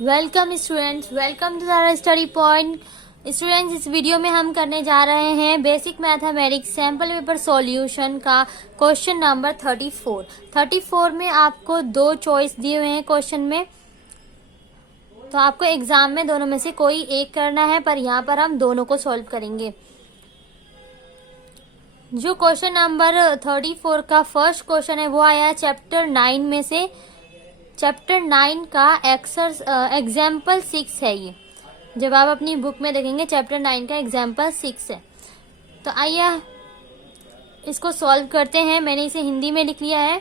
Welcome students, welcome to our study point. Students, इस video में हम करने जा रहे हैं basic mathematics sample paper solution का क्वेश्चन नंबर 34 में आपको दो चॉइस दिए हुए हैं क्वेश्चन में, तो आपको एग्जाम में दोनों में से कोई एक करना है, पर यहाँ पर हम दोनों को सॉल्व करेंगे। जो क्वेश्चन नंबर 34 का फर्स्ट क्वेश्चन है वो आया है चैप्टर 9 में से। चैप्टर 9 का एग्जाम्पल 6 है। ये जब आप अपनी बुक में देखेंगे चैप्टर 9 का एग्जाम्पल 6 है। तो आइए इसको सॉल्व करते हैं। मैंने इसे हिंदी में लिख लिया है।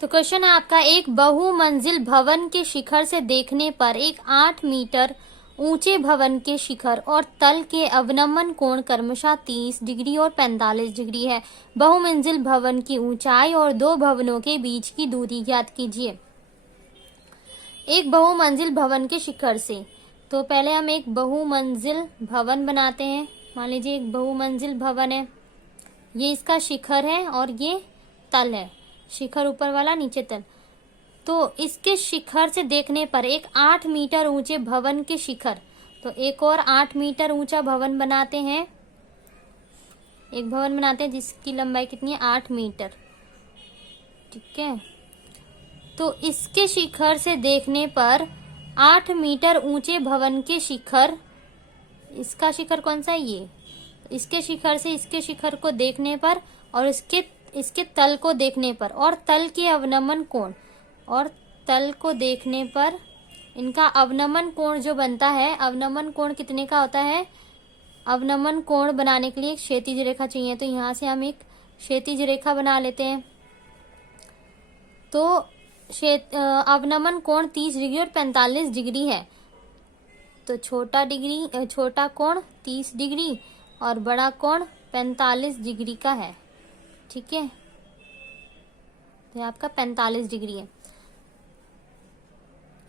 तो क्वेश्चन है आपका, एक बहुमंजिल भवन के शिखर से देखने पर एक 8 मीटर ऊंचे भवन के शिखर और तल के अवनमन कोण क्रमशः 30 डिग्री और 45 डिग्री है। बहुमंजिल भवन की ऊंचाई और दो भवनों के बीच की दूरी ज्ञात कीजिए। एक बहुमंजिल भवन के शिखर से, तो पहले हम एक बहुमंजिल भवन बनाते हैं। मान लीजिए एक बहुमंजिल भवन है, ये इसका शिखर है और ये तल है। शिखर ऊपर वाला, नीचे तल। तो इसके शिखर से देखने पर एक 8 मीटर ऊंचे भवन के शिखर, तो एक और 8 मीटर ऊंचा भवन बनाते हैं। एक भवन बनाते हैं जिसकी लंबाई कितनी है, 8 मीटर। ठीक है, तो इसके शिखर से देखने पर 8 मीटर ऊंचे भवन के शिखर, इसका शिखर कौन सा है, ये। इसके शिखर से इसके शिखर को देखने पर और इसके तल को देखने पर और तल के अवनमन कोण, और तल को देखने पर इनका अवनमन कोण जो बनता है, अवनमन कोण कितने का होता है। अवनमन कोण बनाने के लिए एक क्षैतिज रेखा चाहिए, तो यहाँ से हम एक क्षैतिज रेखा बना लेते हैं। तो अवनमन कोण 30 डिग्री और 45 डिग्री है। तो छोटा कोण 30 डिग्री और बड़ा कोण 45 डिग्री का है। ठीक है, तो आपका 45 डिग्री है।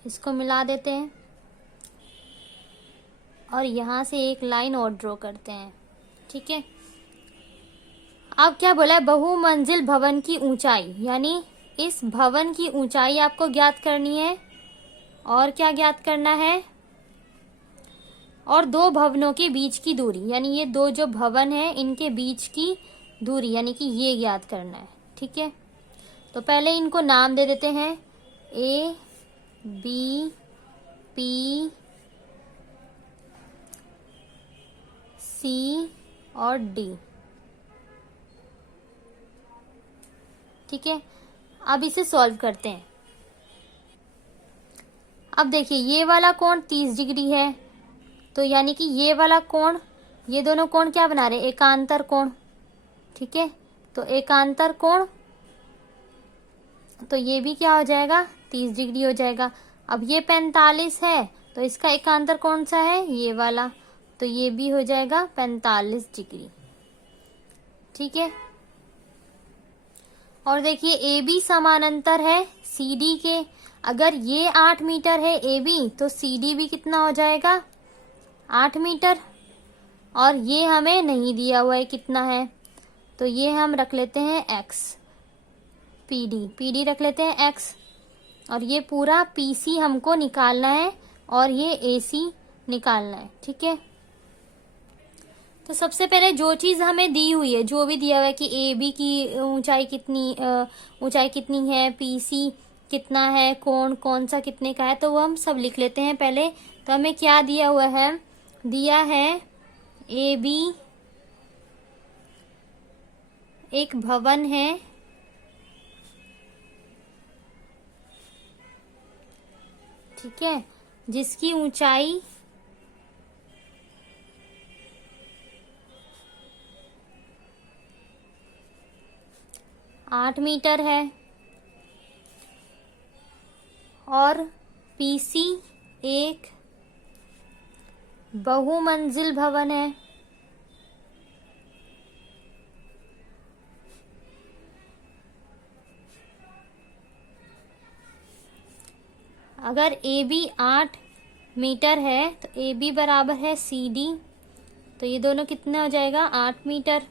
इसको मिला देते हैं और यहाँ से एक लाइन और ड्रॉ करते हैं। ठीक है, अब क्या बोला है, बहुमंजिल भवन की ऊंचाई, यानी इस भवन की ऊंचाई आपको ज्ञात करनी है। और क्या ज्ञात करना है, और दो भवनों के बीच की दूरी, यानी ये दो जो भवन है इनके बीच की दूरी, यानी कि ये ज्ञात करना है। ठीक है, तो पहले इनको नाम दे देते हैं, ए बी पी सी और डी। ठीक है, अब इसे सॉल्व करते हैं। अब देखिए ये वाला कोण 30 डिग्री है, तो यानी कि ये वाला कोण, ये दोनों कोण क्या बना रहे हैं, एकांतर कोण। ठीक है, तो एकांतर कोण, तो ये भी क्या हो जाएगा, 30 डिग्री हो जाएगा। अब ये 45 है, तो इसका एकांतर कौन सा है, ये वाला, तो ये भी हो जाएगा 45 डिग्री। ठीक है, और देखिए ए बी समानांतर है सी डी के। अगर ये 8 मीटर है ए बी, तो सी डी भी कितना हो जाएगा, 8 मीटर। और ये हमें नहीं दिया हुआ है कितना है, तो ये हम रख लेते हैं एक्स। पी डी रख लेते हैं एक्स, और ये पूरा पी सी हमको निकालना है और ये ए सी निकालना है। ठीक है, तो सबसे पहले जो चीज हमें दी हुई है, जो भी दिया हुआ है कि ए बी की ऊंचाई कितनी है, पी सी कितना है, कोण कौन सा कितने का है, तो वो हम सब लिख लेते हैं पहले। तो हमें क्या दिया हुआ है, दिया है ए बी एक भवन है, ठीक है, जिसकी ऊंचाई 8 मीटर है, और पीसी एक बहुमंजिल भवन है। अगर ए बी 8 मीटर है, तो ए बी बराबर है सी डी, तो ये दोनों कितना हो जाएगा, 8 मीटर।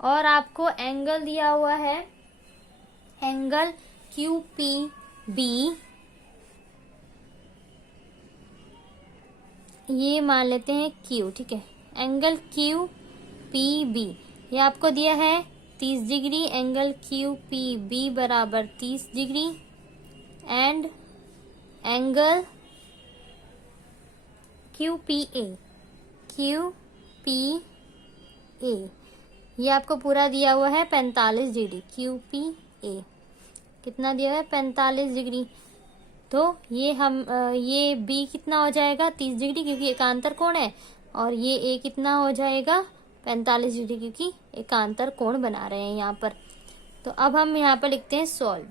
और आपको एंगल दिया हुआ है, एंगल क्यू पी बी ये मान लेते हैं Q, ठीक है। एंगल QPB ये आपको दिया है 30 डिग्री। एंगल QPB बराबर 30 डिग्री एंड एंगल QPA ये आपको पूरा दिया हुआ है 45 डिग्री। QPA कितना दिया है? 45 डिग्री। तो ये ये B कितना हो जाएगा? 30 डिग्री, क्योंकि एकांतर कोण है। और ये A कितना हो जाएगा? 45 डिग्री, क्योंकि एकांतर कोण बना रहे हैं यहाँ पर। तो अब हम यहाँ पर लिखते हैं सॉल्व।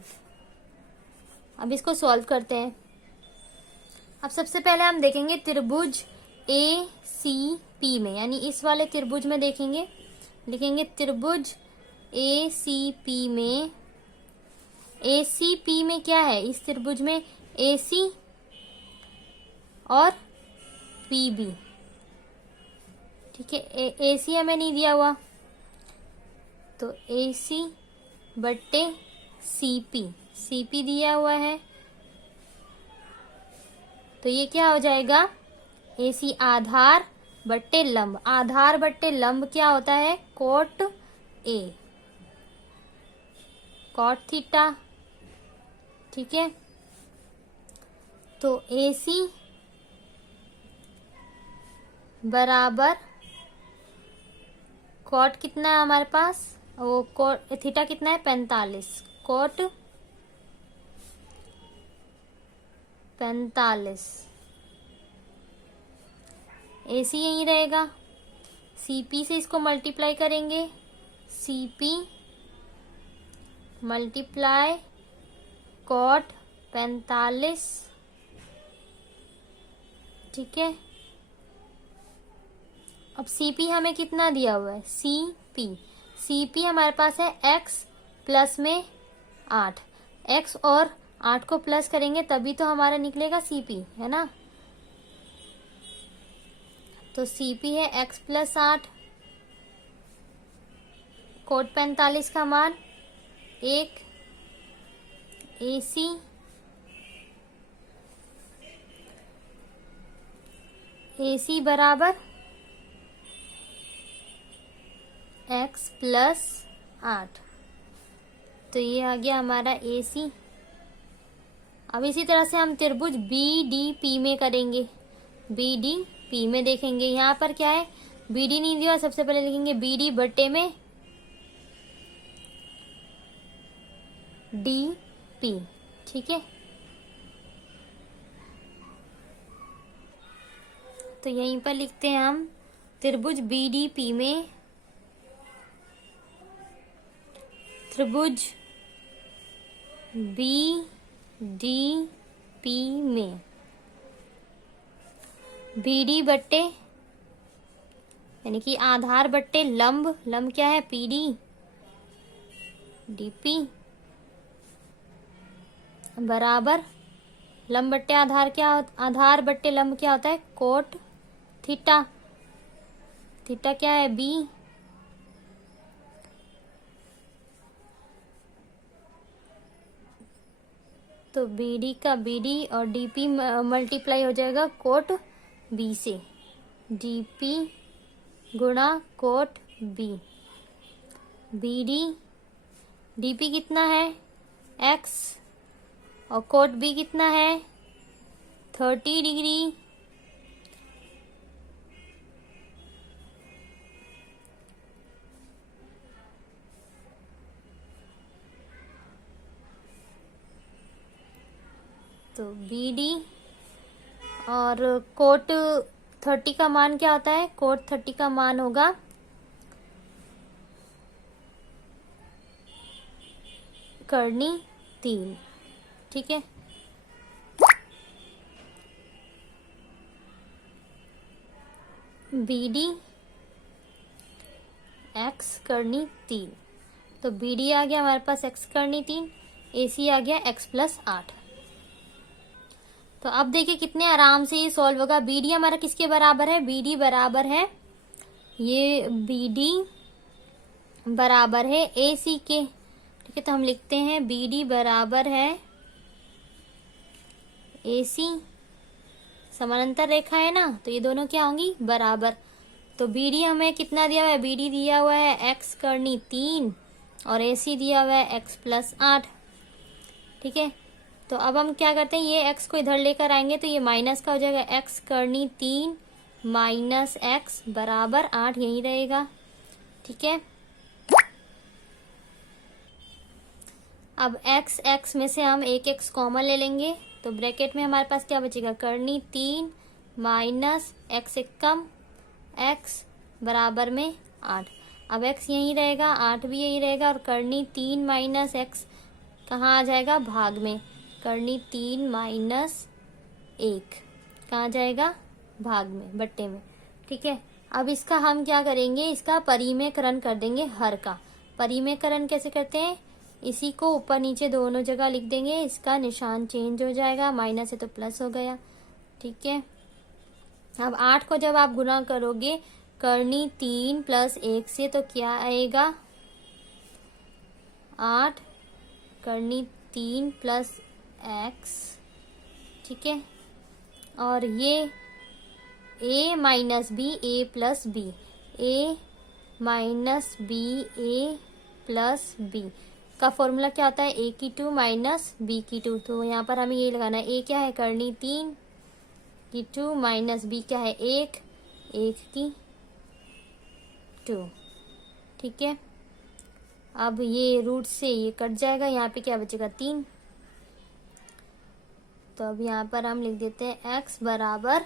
अब इसको सॉल्व करते हैं। अब सबसे पहले हम देखेंगे त्रिभुज ACP में, यानी इस वाले त्रिभुज में देखेंगे। लिखेंगे त्रिभुज ACP में। ACP में क्या है? इस त्रिभुज में AC और PB, ठीक है। AC हमें नहीं दिया हुआ, तो AC बट्टे CP दिया हुआ है। तो ये क्या हो जाएगा? AC आधार बट्टे लंब। आधार बट्टे लंब क्या होता है? कोट A, कॉट थीटा, ठीक है। तो AC बराबर कॉट कितना है हमारे पास? वो कोट थीटा कितना है? 45। कोट 45। AC यही रहेगा। CP से इसको मल्टीप्लाई करेंगे। CP मल्टीप्लाई कॉट 45, ठीक है। अब CP हमें कितना दिया हुआ है? CP हमारे पास है x प्लस में 8। x और 8 को प्लस करेंगे तभी तो हमारा निकलेगा CP, है ना। तो CP है x प्लस 8, कोट 45 का मान 1। AC बराबर x प्लस 8। तो ये आ गया हमारा AC। अब इसी तरह से हम त्रिभुज BDP में करेंगे। BDP में देखेंगे, यहाँ पर क्या है? BD नहीं दिया। सबसे पहले लिखेंगे BD बट्टे में DP, ठीक है। तो यहीं पर लिखते हैं हम त्रिभुज BDP में, त्रिभुज BDP में BD बट्टे यानी कि आधार बट्टे लंब, लंब क्या है? PD, DP बराबर लंब बट्टे आधार क्या आधार बट्टे लंब क्या होता है? Cot theta. थीटा क्या है? B। तो BD का BD और DP मल्टीप्लाई हो जाएगा कोट B से। DP गुणा कोट B। DP कितना है? x और कोट B कितना है? 30 डिग्री। तो BD और कोट 30 का मान क्या होता है? कोट 30 का मान होगा करनी 3, ठीक है। BD x करनी 3, तो BD आ गया हमारे पास x करनी 3, AC आ गया x प्लस 8। तो अब देखिए कितने आराम से ये सॉल्व होगा। BD हमारा किसके बराबर है? BD बराबर है, ये BD बराबर है AC के, ठीक है। तो हम लिखते हैं BD बराबर है AC समानांतर रेखा है ना, तो ये दोनों क्या होंगी, बराबर। तो BD हमें कितना दिया हुआ है, BD दिया हुआ है x करनी 3 और AC दिया हुआ है x + 8। ठीक है, तो अब हम क्या करते हैं, ये x को इधर लेकर आएंगे तो ये माइनस का हो जाएगा, x करनी 3 - x बराबर 8 यही रहेगा। ठीक है, अब x में से हम एक x कॉमन ले लेंगे, तो ब्रैकेट में हमारे पास क्या बचेगा, करनी 3 - x एक कम x बराबर में 8। अब x यहीं रहेगा, 8 भी यहीं रहेगा, और करनी 3 - x कहाँ आ जाएगा, भाग में। करनी 3 - 1 कहाँ जाएगा, भाग में, बट्टे में। ठीक है, अब इसका हम क्या करेंगे, इसका परिमेयकरण कर देंगे हर का। परिमेयकरण कैसे करते हैं, इसी को ऊपर नीचे दोनों जगह लिख देंगे, इसका निशान चेंज हो जाएगा, माइनस है तो प्लस हो गया। ठीक है, अब 8 को जब आप गुना करोगे करनी 3 + 1 से तो क्या आएगा, 8 करनी 3 + x। ठीक है, और ये a - b a + b, a - b a + b का फॉर्मूला क्या होता है, a की 2 - b की 2। तो यहाँ पर हमें ये लगाना है, a क्या है, करनी 3 की 2 - b क्या है, 1 की 2। ठीक है, अब ये रूट से ये कट जाएगा, यहाँ पे क्या बचेगा, 3। तो अब यहाँ पर हम लिख देते हैं x बराबर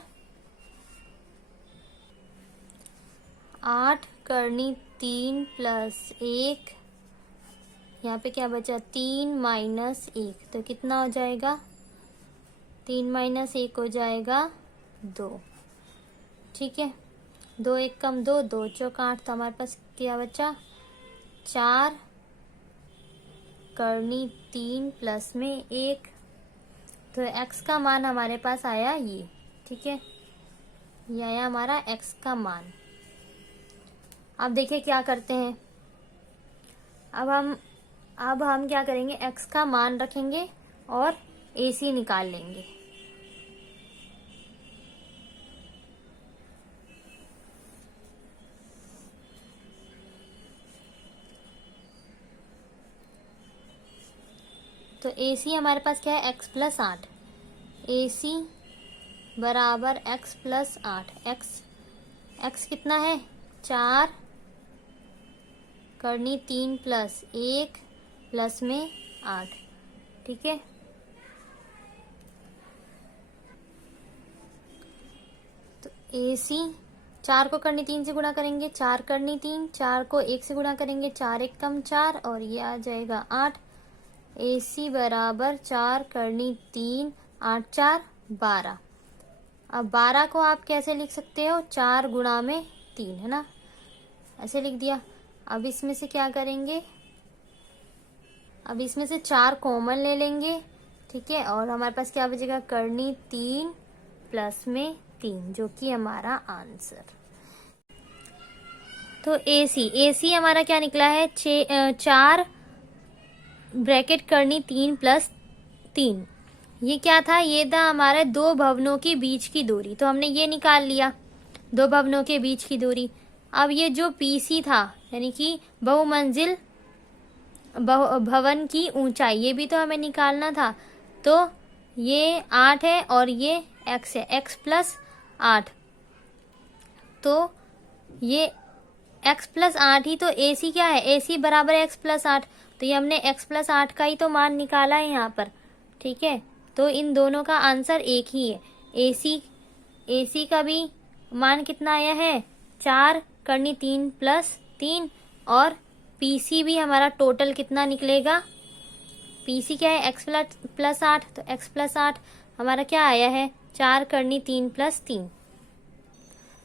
8 करनी 3 + 1, यहाँ पे क्या बचा, 3 - 1, तो कितना हो जाएगा, 3 - 1 हो जाएगा 2। ठीक है, 2 1 कम 2, 2 चौक 8, तो हमारे पास क्या बचा, 4 करनी 3 प्लस में 1। तो x का मान हमारे पास आया ये। ठीक है, ये आया हमारा x का मान। अब देखिए क्या करते हैं, अब हम क्या करेंगे, x का मान रखेंगे और AC निकाल लेंगे। तो AC हमारे पास क्या है, x + 8। AC बराबर x + 8। x कितना है, 4 करनी 3 + 1 प्लस में 8। ठीक है, तो AC 4 को करनी 3 से गुणा करेंगे, 4 करनी 3, 4 को 1 से गुणा करेंगे, 4 1 कम 4, और ये आ जाएगा 8। AC बराबर 4 करनी 3, 8 4 12। अब 12 को आप कैसे लिख सकते हो, 4 गुणा में 3, है ना, ऐसे लिख दिया। अब इसमें से क्या करेंगे, अब इसमें से 4 कॉमन ले लेंगे। ठीक है, और हमारे पास क्या बचेगा, करनी 3 प्लस में 3, जो कि हमारा आंसर। तो AC हमारा क्या निकला है, 4 ब्रैकेट करनी 3 + 3। ये क्या था, ये था हमारे दो भवनों के बीच की दूरी। तो हमने ये निकाल लिया, दो भवनों के बीच की दूरी। अब ये जो PC था, यानी कि बहुमंजिल भवन की ऊंचाई, ये भी तो हमें निकालना था। तो ये 8 है और ये x है, x + 8। तो ये x + 8 ही, तो AC क्या है, AC बराबर x + 8। तो ये हमने x + 8 का ही तो मान निकाला है यहाँ पर। ठीक है, तो इन दोनों का आंसर एक ही है। AC का भी मान कितना आया है, 4 करनी 3 + 3, और PC भी हमारा टोटल कितना निकलेगा, PC क्या है, x + 8, तो x + 8 हमारा क्या आया है, 4 करनी 3 + 3।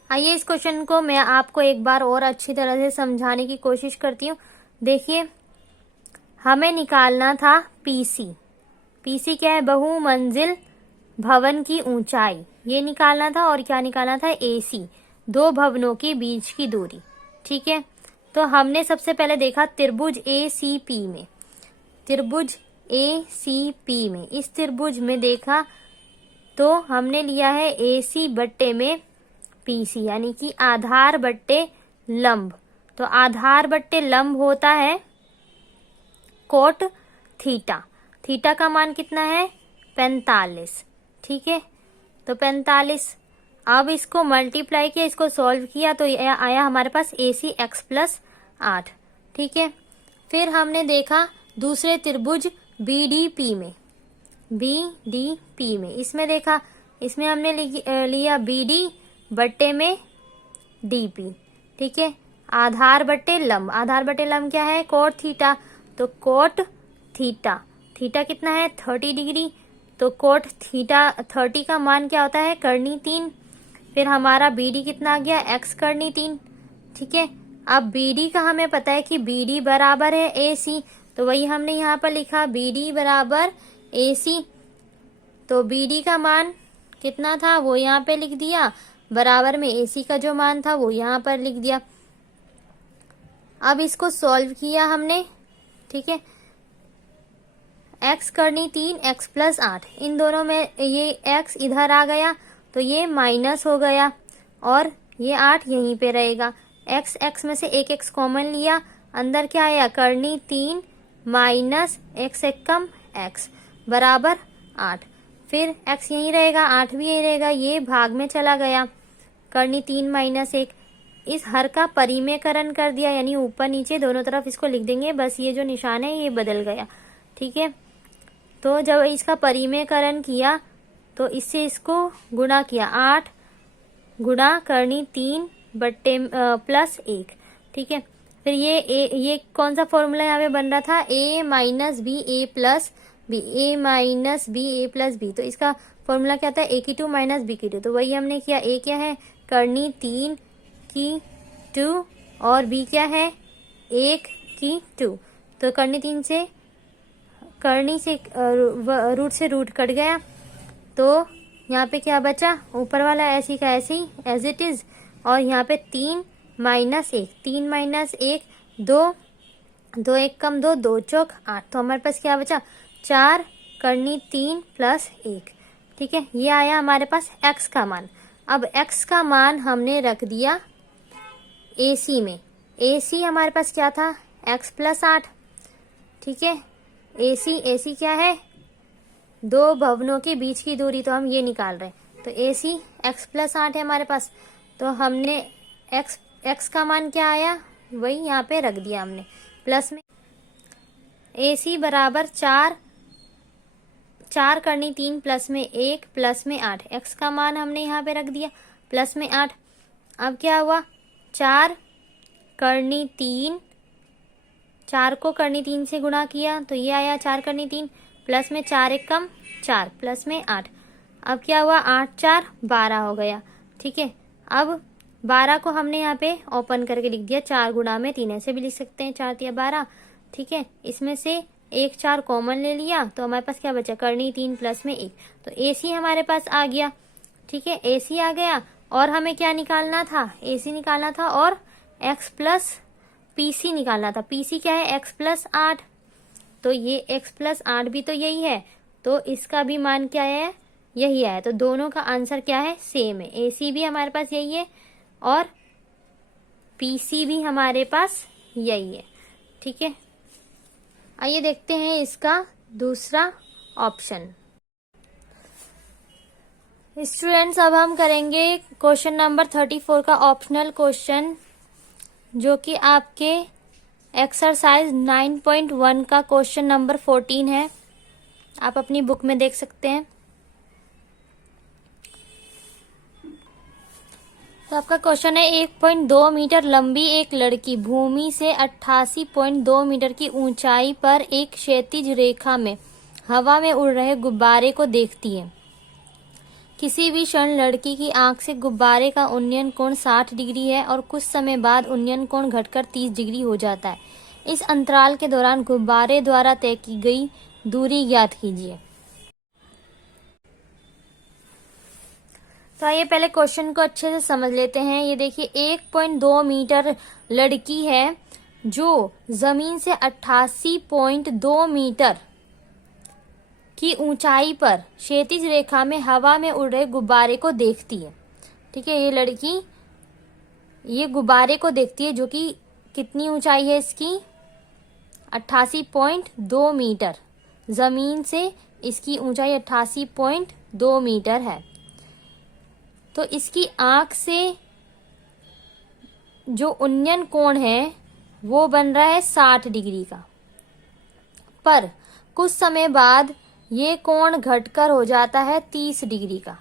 आइए इस क्वेश्चन को मैं आपको एक बार और अच्छी तरह से समझाने की कोशिश करती हूँ। देखिए, हमें निकालना था PC क्या है, बहुमंजिल भवन की ऊंचाई, ये निकालना था। और क्या निकालना था, AC, दो भवनों के बीच की दूरी। ठीक है, तो हमने सबसे पहले देखा त्रिभुज ACP में, इस त्रिभुज में देखा तो हमने लिया है AC बट्टे में PC, यानी कि आधार बट्टे लंब। तो आधार बट्टे लंब होता है कोट थीटा। थीटा का मान कितना है 45, ठीक है। तो 45, अब इसको मल्टीप्लाई किया, इसको सॉल्व किया तो आया हमारे पास AC x प्लस 8, ठीक है। फिर हमने देखा दूसरे त्रिभुज BDP में, इसमें देखा, इसमें हमने लिया BD बट्टे में DP, ठीक है। आधार बट्टे लंब, आधार बट्टे लंब क्या है कोट थीटा, तो कोट थीटा, थीटा कितना है 30 डिग्री, तो कोट थीटा 30 का मान क्या होता है करनी 3। फिर हमारा BD कितना आ गया x करनी 3, ठीक है। अब BD का हमें पता है कि BD बराबर है AC, तो वही हमने यहाँ पर लिखा BD बराबर AC। तो BD का मान कितना था वो यहाँ पे लिख दिया, बराबर में AC का जो मान था वो यहाँ पर लिख दिया। अब इसको सॉल्व किया हमने, ठीक है। x करनी 3 x प्लस 8, इन दोनों में ये x इधर आ गया तो ये माइनस हो गया और ये 8 यहीं पे रहेगा। x में से एक x कॉमन लिया, अंदर क्या आया करनी 3 माइनस x एक कम x बराबर 8। फिर x यहीं रहेगा, 8 भी यहीं रहेगा, ये भाग में चला गया, करनी 3 माइनस 1। इस हर का परिमेयकरण कर दिया, यानी ऊपर नीचे दोनों तरफ इसको लिख देंगे, बस ये जो निशान है ये बदल गया, ठीक है। तो जब इसका परिमेयकरण किया तो इससे इसको गुणा किया, 8 गुणा करनी 3 बट्टे प्लस 1, ठीक है। फिर ये कौन सा फॉर्मूला यहाँ पे बन रहा था a minus B A plus B, A minus B A plus B, तो इसका फॉर्मूला क्या था a की 2 माइनस b की 2, तो वही हमने किया। a क्या है करनी 3 की 2 और b क्या है 1 की 2, तो करनी 3 से करनी से रूट से रूट कट गया, तो यहाँ पे क्या बचा ऊपर वाला ऐसी का ऐसे ही एज इट इज, और यहाँ पे 3 माइनस 1, 3 माइनस 1 2, 2 एक कम 2, 2 चौक 8, तो हमारे पास क्या बचा 4 करनी 3 प्लस 1, ठीक है। ये आया हमारे पास x का मान। अब x का मान हमने रख दिया AC में, AC हमारे पास क्या था x प्लस 8, ठीक है। AC क्या है दो भवनों के बीच की दूरी, तो हम ये निकाल रहे हैं, तो AC x प्लस 8 है हमारे पास, तो हमने x का मान क्या आया वही यहाँ पे रख दिया हमने, प्लस में AC बराबर 4 करनी 3 प्लस में 1 प्लस में 8, x का मान हमने यहाँ पे रख दिया प्लस में 8। अब क्या हुआ 4 करनी 3, 4 को करनी 3 से गुणा किया तो ये आया 4 करनी 3 प्लस में 4 एक कम 4 प्लस में 8। अब क्या हुआ 8 4 12 हो गया, ठीक है। अब 12 को हमने यहाँ पे ओपन करके लिख दिया, 4 गुणा में 3 ऐसे भी लिख सकते हैं, 4 या 12, ठीक है। इसमें से 1 4 कॉमन ले लिया तो हमारे पास क्या बचा करनी 3 प्लस में 1, तो AC हमारे पास आ गया, ठीक है। AC आ गया और हमें क्या निकालना था AC निकालना था और x प्लस PC निकालना था। PC क्या है x प्लस 8, तो ये x प्लस 8 भी तो यही है, तो इसका भी मान क्या है यही है, तो दोनों का आंसर क्या है सेम है। AC भी हमारे पास यही है और PC भी हमारे पास यही है, ठीक है। आइए देखते हैं इसका दूसरा ऑप्शन। स्टूडेंट्स अब हम करेंगे क्वेश्चन नंबर 34 का ऑप्शनल क्वेश्चन, जो कि आपके एक्सरसाइज 9.1 का क्वेश्चन नंबर 14 है। आप अपनी बुक में देख सकते हैं। तो आपका क्वेश्चन है 1.2 मीटर लंबी एक लड़की भूमि से 88.2 मीटर की ऊंचाई पर एक क्षैतिज रेखा में हवा में उड़ रहे गुब्बारे को देखती है। किसी भी क्षण लड़की की आंख से गुब्बारे का उन्नयन कोण 60 डिग्री है और कुछ समय बाद उन्नयन कोण घटकर 30 डिग्री हो जाता है। इस अंतराल के दौरान गुब्बारे द्वारा तय की गई दूरी ज्ञात कीजिए। तो आइए पहले क्वेश्चन को अच्छे से समझ लेते हैं। ये देखिए 1.2 मीटर लड़की है जो जमीन से 88.2 मीटर की ऊंचाई पर क्षैतिज रेखा में हवा में उड़ रहे गुब्बारे को देखती है। ठीक है, ये लड़की ये गुब्बारे को देखती है, जो कि कितनी ऊंचाई है इसकी 88.2 मीटर। जमीन से इसकी ऊंचाई 88.2 मीटर है। तो इसकी आंख से जो उन्नयन कोण है वो बन रहा है 60 डिग्री का, पर कुछ समय बाद ये कोण घटकर हो जाता है 30 डिग्री का।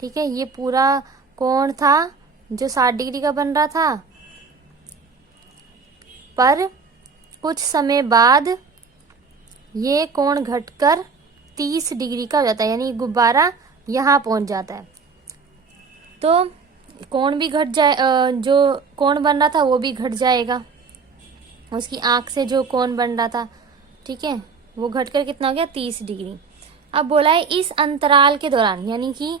ठीक है, ये पूरा कोण था जो 60 डिग्री का बन रहा था, पर कुछ समय बाद ये कोण घटकर 30 डिग्री का हो जाता है, यानी गुब्बारा यहाँ पहुंच जाता है। तो कोण भी घट जाए, जो कोण बन रहा था वो भी घट जाएगा। उसकी आंख से जो कोण बन रहा था, ठीक है, वो घटकर कितना हो गया 30 डिग्री। अब बोला है इस अंतराल के दौरान, यानी कि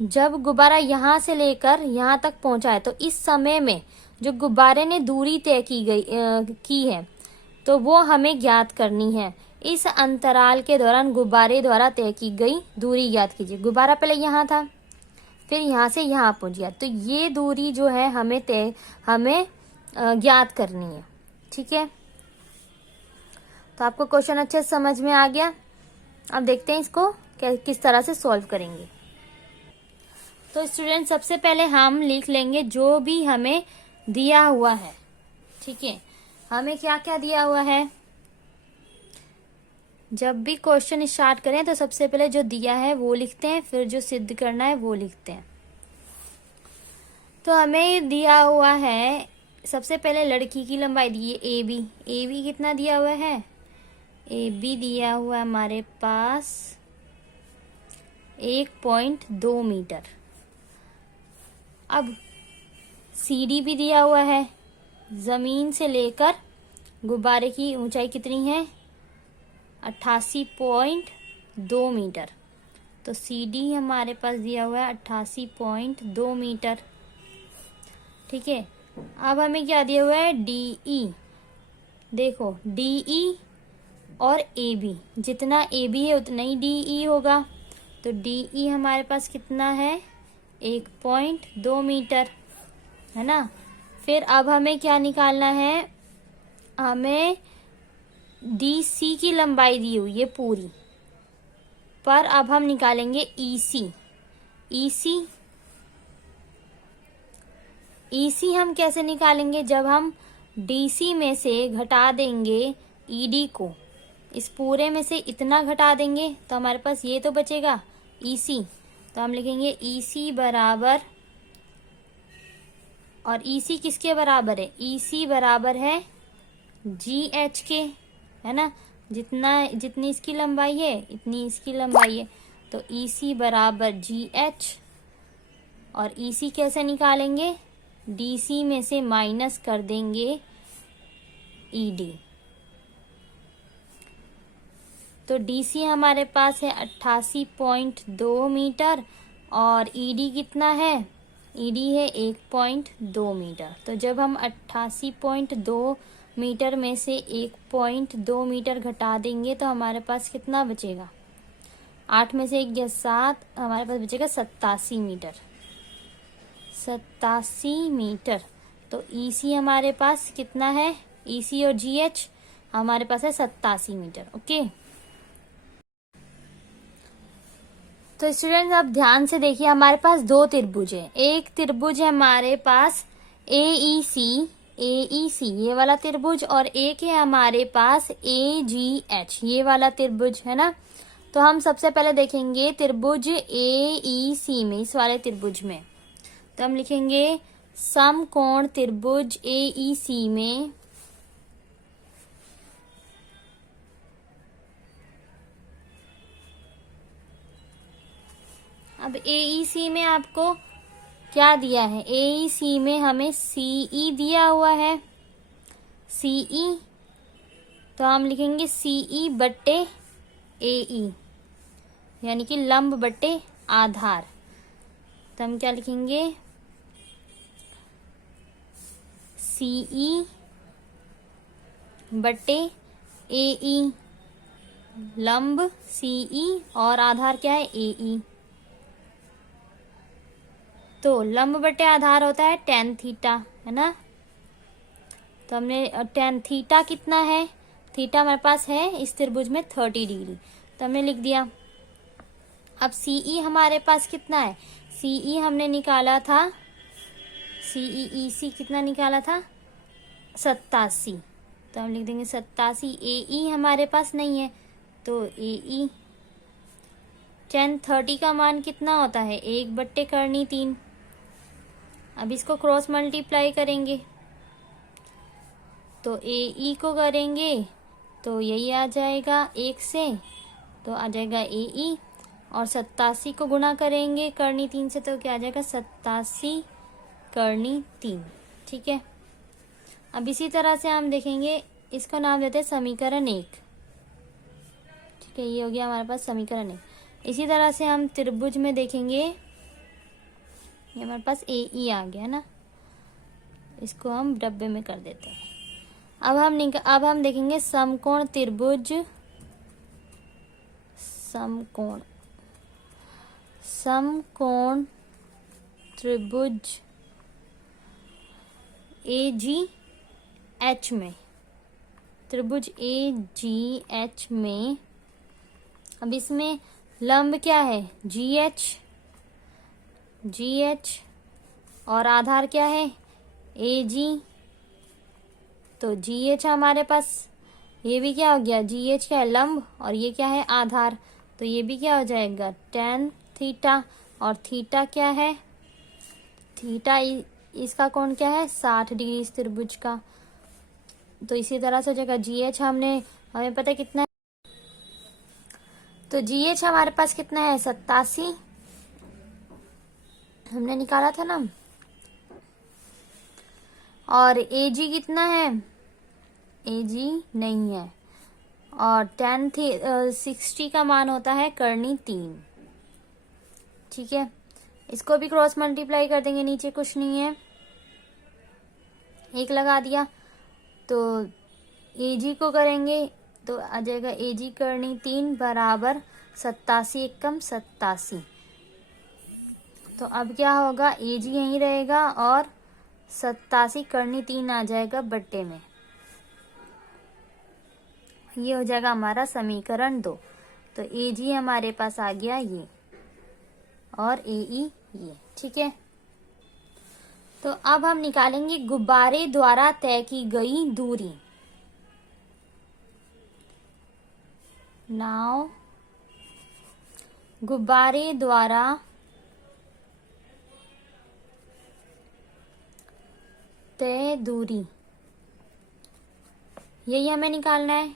जब गुब्बारा यहाँ से लेकर यहाँ तक पहुंचा है, तो इस समय में जो गुब्बारे ने दूरी तय की है, तो वो हमें ज्ञात करनी है। इस अंतराल के दौरान गुब्बारे द्वारा तय की गई दूरी ज्ञात कीजिए। गुब्बारा पहले यहाँ था, फिर यहाँ से यहाँ पहुंच गया, तो ये दूरी जो है हमें ज्ञात करनी है। ठीक है, तो आपको क्वेश्चन अच्छे से समझ में आ गया। अब देखते हैं इसको किस तरह से सॉल्व करेंगे। तो स्टूडेंट, सबसे पहले हम लिख लेंगे जो भी हमें दिया हुआ है। ठीक है, हमें क्या क्या दिया हुआ है। जब भी क्वेश्चन स्टार्ट करें तो सबसे पहले जो दिया है वो लिखते हैं, फिर जो सिद्ध करना है वो लिखते हैं। तो हमें दिया हुआ है, सबसे पहले लड़की की लंबाई दी है ए बी कितना दिया हुआ है, ए बी दिया हुआ है हमारे पास 1.2 मीटर। अब सी डी भी दिया हुआ है, जमीन से लेकर गुब्बारे की ऊंचाई कितनी है 88.2 मीटर। तो सी डी हमारे पास दिया हुआ है 88.2 मीटर। ठीक है, अब हमें क्या दिया हुआ है डी ई। देखो डी ई और ए बी, जितना ए बी है उतना ही डी ई होगा, तो डी ई हमारे पास कितना है 1.2 मीटर, है ना। फिर अब हमें क्या निकालना है, हमें डी सी की लंबाई दी हुई है पूरी, पर अब हम निकालेंगे ई सी हम कैसे निकालेंगे, जब हम डी सी में से घटा देंगे ई डी को, इस पूरे में से इतना घटा देंगे तो हमारे पास ये तो बचेगा ई सी। तो हम लिखेंगे ई सी बराबर, और ई सी किसके बराबर है, ई सी बराबर है जी एच के, है ना। जितनी इसकी लंबाई है इतनी इसकी लंबाई है, तो ई सी बराबर जी एच। और ई सी कैसे निकालेंगे, डी सी में से माइनस कर देंगे ई डी। तो डी सी हमारे पास है 88.2 मीटर और ई डी कितना है, ई डी है 1.2 मीटर। तो जब हम 88.2 मीटर में से 1.2 मीटर घटा देंगे तो हमारे पास कितना बचेगा, 8 में से 1 गया 7, हमारे पास बचेगा 87 मीटर। 87 मीटर। तो ई सी हमारे पास कितना है, ई सी और जी एच हमारे पास है 87 मीटर। ओके, तो स्टूडेंट्स आप ध्यान से देखिए, हमारे पास दो त्रिभुज है। एक त्रिभुज है हमारे पास ए ई सी ये वाला त्रिभुज, और एक है हमारे पास ए जी एच ये वाला त्रिभुज, है ना। तो हम सबसे पहले देखेंगे त्रिभुज ए ई सी में, इस वाले त्रिभुज में, तो हम लिखेंगे समकोण त्रिभुज ए ई सी में अब AEC में आपको क्या दिया है, AEC में हमें CE दिया हुआ है, CE, तो हम लिखेंगे CE बट्टे AE, यानी कि लंब बट्टे आधार। तो हम क्या लिखेंगे, CE बट्टे AE लंब CE और आधार क्या है AE। तो लंब बटे आधार होता है tan थीटा, है ना। तो हमने tan थीटा कितना है, थीटा हमारे पास है इस त्रिभुज में 30 डिग्री, तो हमने लिख दिया। अब CE हमारे पास कितना है, CE हमने निकाला था, CEEC कितना निकाला था 87, तो हम लिख देंगे 87। AE हमारे पास नहीं है, तो AE tan 30 का मान कितना होता है 1/3। अब इसको क्रॉस मल्टीप्लाई करेंगे, तो AE को करेंगे तो यही आ जाएगा 1 से, तो आ जाएगा AE, और 87 को गुणा करेंगे करनी 3 से, तो क्या आ जाएगा 87 करनी 3। ठीक है। अब इसी तरह से हम देखेंगे, इसको नाम देते हैं समीकरण 1। ठीक है, ये हो गया हमारे पास समीकरण 1। इसी तरह से हम त्रिभुज में देखेंगे, ये हमारे पास AE आ गया ना, इसको हम डब्बे में कर देते हैं। अब हम देखेंगे समकोण त्रिभुज, समकोण त्रिभुज AGH में, त्रिभुज AGH में। अब इसमें लंब क्या है GH और आधार क्या है AG। तो GH हमारे पास, ये भी क्या हो गया, GH क्या है लंब, और ये क्या है आधार, तो ये भी क्या हो जाएगा tan थीटा, और थीटा क्या है, थीटा इसका कोण क्या है 60 डिग्री इस त्रिभुज का। तो इसी तरह से हो जाएगा GH हमें पता है कितना है, तो GH हमारे पास कितना है 87 हमने निकाला था ना, और AG कितना है, AG नहीं है, और tan 60 का मान होता है करनी 3। ठीक है, इसको भी क्रॉस मल्टीप्लाई कर देंगे, नीचे कुछ नहीं है 1 लगा दिया, तो AG को करेंगे तो आ जाएगा AG करनी 3 बराबर 87 एकम 87। तो अब क्या होगा, AG यहीं रहेगा और 87 करनी 3 आ जाएगा बट्टे में, ये हो जाएगा हमारा समीकरण 2। तो AG हमारे पास आ गया ये, और AE ये। ठीक है, तो अब हम निकालेंगे गुब्बारे द्वारा तय की गई दूरी। नाउ गुब्बारे द्वारा तय दूरी, यही हमें निकालना है,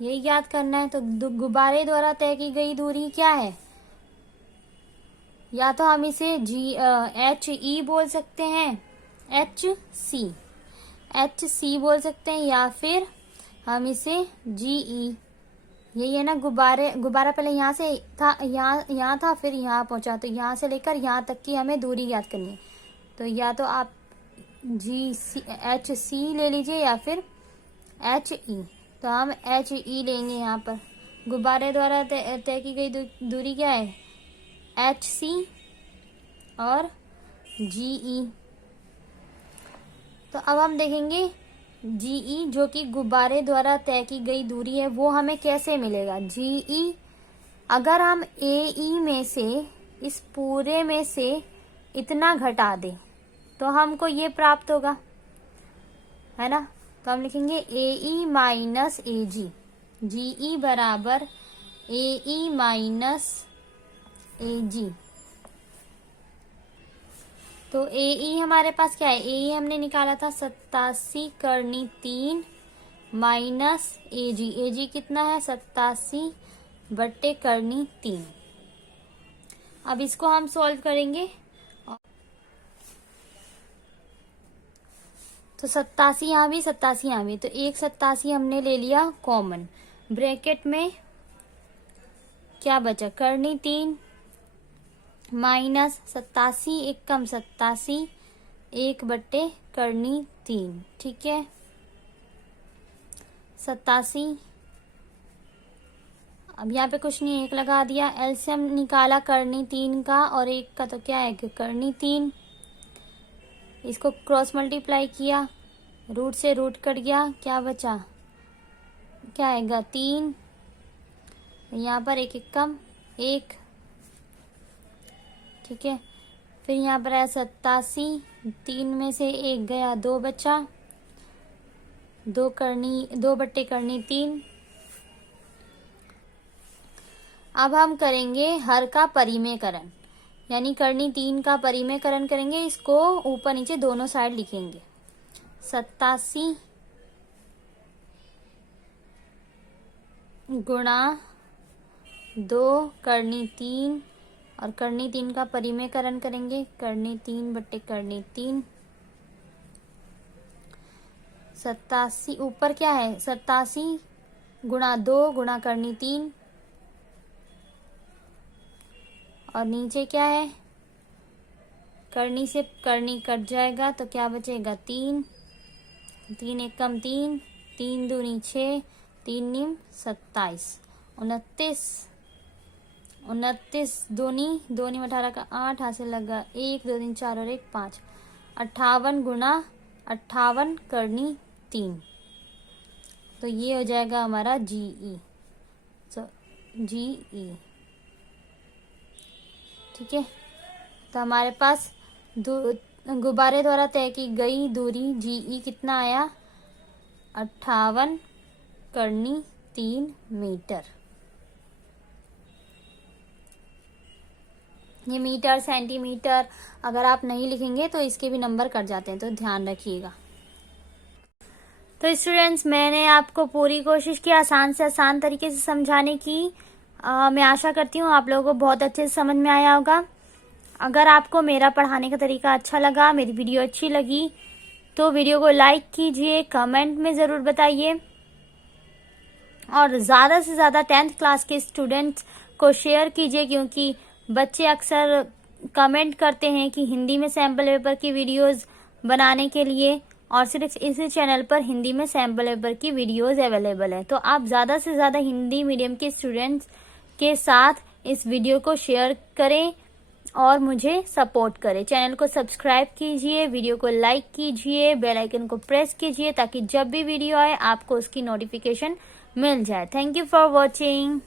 यही याद करना है। तो गुब्बारे द्वारा तय की गई दूरी क्या है, या तो हम इसे HE बोल सकते हैं, HC बोल सकते हैं, या फिर हम इसे GE, यही है ना। गुब्बारा पहले यहाँ से था, यहाँ था, फिर यहाँ पहुंचा, तो यहाँ से लेकर यहाँ तक की हमें दूरी याद करनी है। तो या तो आप HC ले लीजिए या फिर HE, तो हम HE लेंगे। यहाँ पर गुब्बारे द्वारा तय की गई दूरी क्या है HC और GE। तो अब हम देखेंगे GE जो कि गुब्बारे द्वारा तय की गई दूरी है, वो हमें कैसे मिलेगा। GE अगर हम AE में से, इस पूरे में से इतना घटा दें तो हमको ये प्राप्त होगा, है ना। तो हम लिखेंगे AE माइनस AG, GE बराबर AE माइनस AG। तो AE हमारे पास क्या है, AE हमने निकाला था 87 करनी 3 माइनस AG कितना है 87 बट्टे करनी 3। अब इसको हम सॉल्व करेंगे, तो 87 यहाँ भी 87 यहाँ भी, तो एक 87 हमने ले लिया कॉमन, ब्रैकेट में क्या बचा करनी 3 माइनस 87 एकम 87 1 बट्टे करनी 3। ठीक है, 87 अब यहाँ पे कुछ नहीं, 1 लगा दिया। एलसीएम निकाला करनी 3 का और 1 का, तो क्या है करनी 3। इसको क्रॉस मल्टीप्लाई किया, रूट से रूट कट गया, क्या बचा, क्या आएगा 3। यहाँ पर 1 1 कम 1, ठीक है। फिर यहाँ पर आया 87, 3 में से 1 गया, 2 बचा, 2 बट्टे करनी 3। अब हम करेंगे हर का परिमेयकरण, यानी करनी 3 का परिमेयकरण करेंगे। इसको ऊपर नीचे दोनों साइड लिखेंगे। 87 गुणा 2 करनी 3, और करनी 3 का परिमेयकरण करेंगे। करनी 3 बट्टे करनी 3। 87 ऊपर क्या है, 87 गुणा 2 गुणा करनी 3, और नीचे क्या है, करनी से करनी कट जाएगा, तो क्या बचेगा 3। 3 1 कम 3, 3 दूनी 6, 3 निम 27, 29, 29 दूनी 2 निम 18 का 8, हाथ से लगा 1 2 3 4 और 1 5, 58 गुणा 58 करनी 3। तो ये हो जाएगा हमारा जीई, जीई, ठीक है। तो हमारे पास गुब्बारे द्वारा तय की गई दूरी जीई कितना आया, 58 करनी 3 मीटर। ये मीटर सेंटीमीटर अगर आप नहीं लिखेंगे तो इसके भी नंबर कट जाते हैं, तो ध्यान रखिएगा। तो स्टूडेंट्स, मैंने आपको पूरी कोशिश की आसान से आसान तरीके से समझाने की। मैं आशा करती हूँ आप लोगों को बहुत अच्छे से समझ में आया होगा। अगर आपको मेरा पढ़ाने का तरीका अच्छा लगा, मेरी वीडियो अच्छी लगी, तो वीडियो को लाइक कीजिए, कमेंट में ज़रूर बताइए, और ज़्यादा से ज़्यादा 10th क्लास के स्टूडेंट्स को शेयर कीजिए, क्योंकि बच्चे अक्सर कमेंट करते हैं कि हिंदी में सैम्पल पेपर की वीडियोस बनाने के लिए, और सिर्फ इसी चैनल पर हिंदी में सैम्पल पेपर की वीडियोस अवेलेबल है। तो आप ज़्यादा से ज़्यादा हिंदी मीडियम के स्टूडेंट्स के साथ इस वीडियो को शेयर करें और मुझे सपोर्ट करें। चैनल को सब्सक्राइब कीजिए, वीडियो को लाइक कीजिए, बेल आइकन को प्रेस कीजिए, ताकि जब भी वीडियो आए आपको उसकी नोटिफिकेशन मिल जाए। Thank you for watching.